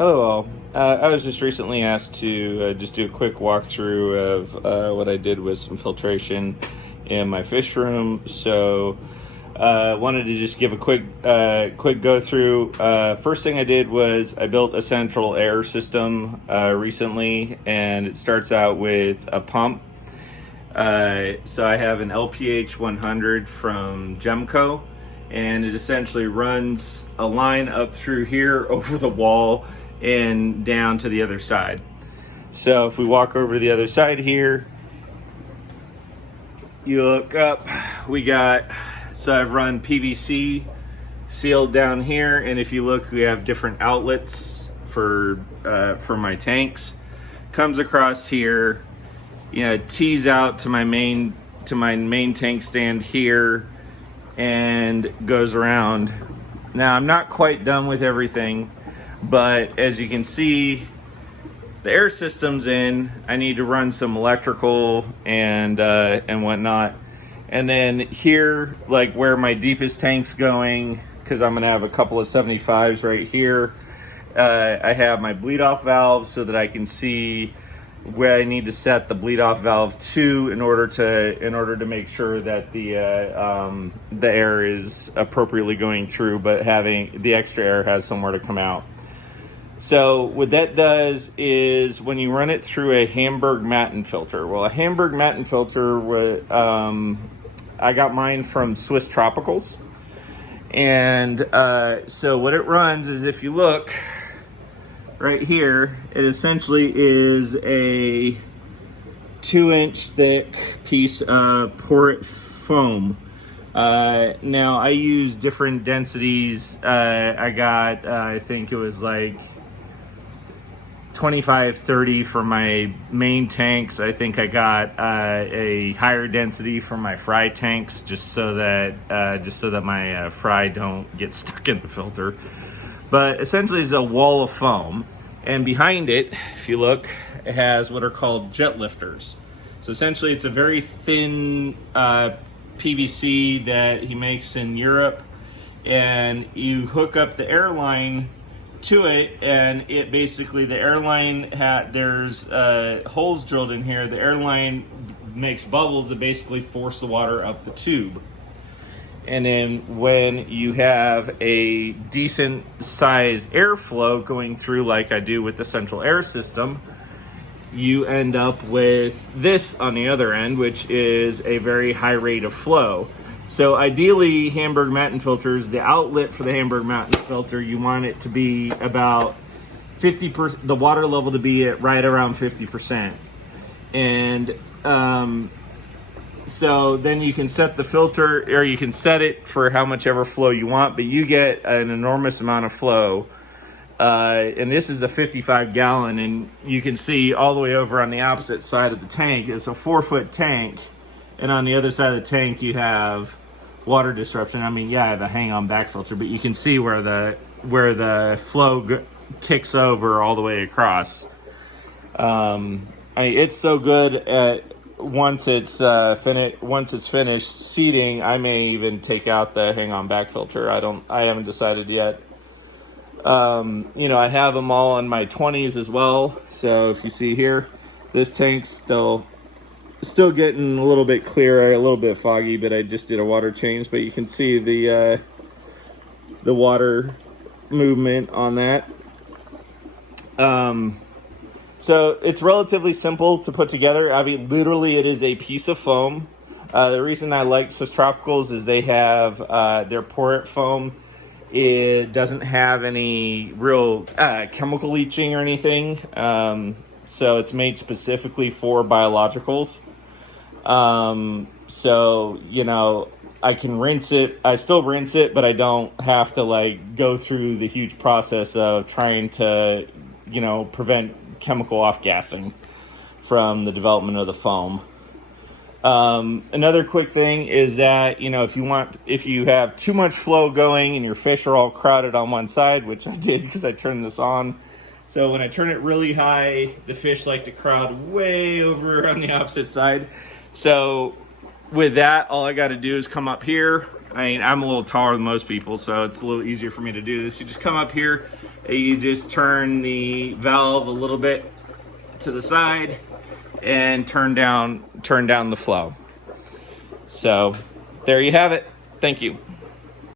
Hello all. I was just recently asked to just do a quick walkthrough of what I did with some filtration in my fish room. So wanted to just give a quick go through. First thing I did was I built a central air system recently, and it starts out with a pump. So I have an LPH 100 from Gemco, and it essentially runs a line up through here over the wall and down to the other side. So if we walk over to the other side here, you look up, so I've run PVC sealed down here, and if you look, we have different outlets for my tanks. Comes across here, tees out to my main tank stand here, and goes around. Now I'm not quite done with everything, but as you can see, the air system's in. I need to run some electrical and whatnot. And then here, like where my deepest tank's going, because I'm gonna have a couple of 75s right here, I have my bleed off valve so that I can see where I need to set the bleed off valve to in order to make sure that the air is appropriately going through, but having the extra air has somewhere to come out. So what that does is when you run it through a Hamburg Mattenfilter. Well, a Hamburg Mattenfilter, I got mine from Swiss Tropicals. And so what it runs is, if you look right here, it essentially is a 2-inch thick piece of porous foam. Now I use different densities. I got, I think it was like 25, 30 for my main tanks. I think I got a higher density for my fry tanks, just so that my fry don't get stuck in the filter. But essentially it's a wall of foam, and behind it, if you look, it has what are called jet lifters. So essentially it's a very thin PVC that he makes in Europe, and you hook up the airline to it, and it basically, the airline there's holes drilled in here. The airline makes bubbles that basically force the water up the tube. And then when you have a decent size airflow going through, like I do with the central air system, you end up with this on the other end, which is a very high rate of flow. So ideally, Hamburg Mattenfilters, the outlet for the Hamburg Mattenfilter, you want it to be about 50%, the water level to be at right around 50%. And so then you can set the filter, or you can set it for how much ever flow you want, but you get an enormous amount of flow. And this is a 55 gallon, and you can see all the way over on the opposite side of the tank. It's a 4-foot tank, and on the other side of the tank you have water disruption. I mean, yeah, I have a hang-on back filter, but you can see where the flow kicks over all the way across. It's so good at once it's finished seating, I may even take out the hang-on back filter. I haven't decided yet. I have them all on my 20s as well. So if you see here, this tank's still getting a little bit clearer, a little bit foggy, but I just did a water change. But you can see the water movement on that. So it's relatively simple to put together. I mean, literally it is a piece of foam. The reason I like Swiss Tropicals is they have their porous foam. It doesn't have any real chemical leaching or anything. So it's made specifically for biologicals. So, I can rinse it. I still rinse it, but I don't have to go through the huge process of trying to, prevent chemical off-gassing from the development of the foam. Another quick thing is that, if you have too much flow going and your fish are all crowded on one side, which I did because I turned this on. So when I turn it really high, the fish like to crowd way over on the opposite side. So with that, all I got to do is come up here. I'm a little taller than most people, so it's a little easier for me to do this. You just come up here You just turn the valve a little bit to the side and turn down the flow. So there you have it. Thank you.